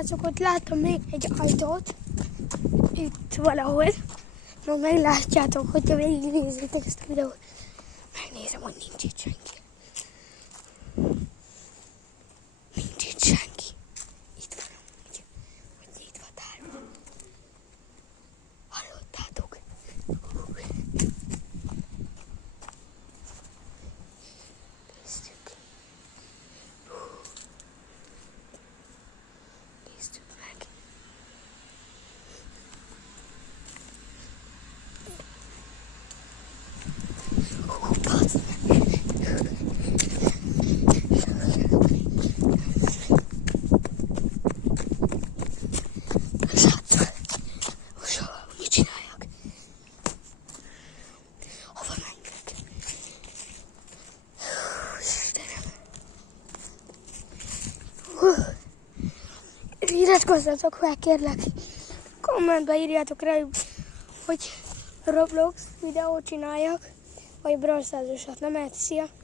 Srácok, ott láttam még egy ajtót. Itt valahol. Majd meglátjátok, hogyha végignézzétek ezt a videót. Megnézem, hogy nincs itt senki. Nincs itt senki. Itt van amúgy, hogy nyitva tárva. Hallottátok? Nézzük. Nézzük meg. Mit csináljak? Hova menjek? Istenem. Iratkozzatok meg, kérlek. Kommentbe írjátok rá, hogy Roblox videót csináljak, vagy Brawl Stars-osat. Nem mehet, szia!